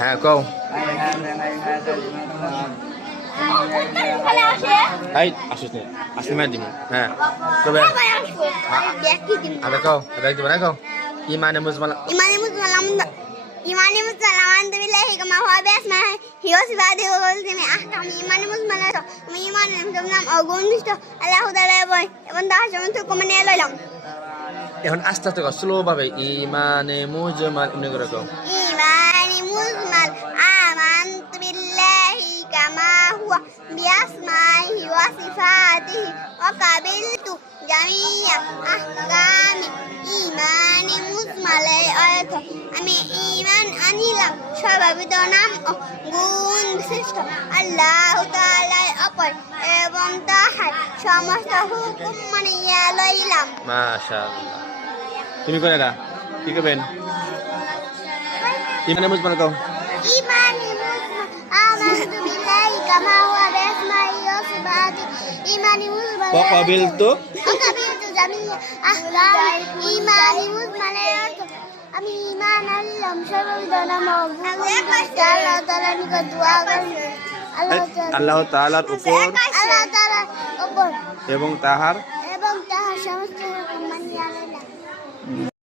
হ্যাঁ কও এই আসিস নে আসলে মার দিবি হ্যাঁ তবে আদা কও আদা দিবা না কও ইমানে মুসলমান إيماني مسلم الحمد لله كما هو بأسمائه هي وصفاته وجميع أحكام إيماني مسلم إيماني مسلم أقول نشته الله تعالى يبوي এবং তাহার সমস্ত কমনে লইলাম এখন আস্তে আস্তে কও স্লো ভাবে ইমানে মুজমাল এমনি করে কও إيماني مسلم آمنت بالله كما هو بأسمائه وصفاته وقبلت جميع أحكام إيماني مسلم আমি ঈমান আনিলাম সর্ববিধ নাম ও গুণ বিশিষ্ট আল্লাহ তাআলার অপর এবং তাহার সমস্ত হুকুম মানিয়া লইলাম। মাশাআল্লাহ তুমি কোন এটা কি করবেন ইমানে মুসলমান কও ঈমানি মুসলিম আমানতু বিল্লাহি কামা হুয়া বিআসমাইহি ওয়া সিফাতিহি ঈমানি মুসলিম ওয়া কাবিলতু জামিয়া আহকাম ঈমানি মুসলিমের অর্থ আমি ঈমান আনলাম সর্ববিধ নাম ও গুণ আল্লাহ তাআলার নিকট দোয়া করি আল্লাহ তাআলার উপর উপর এবং তাহার সমস্ত হুকুম মানিয়া লইলাম।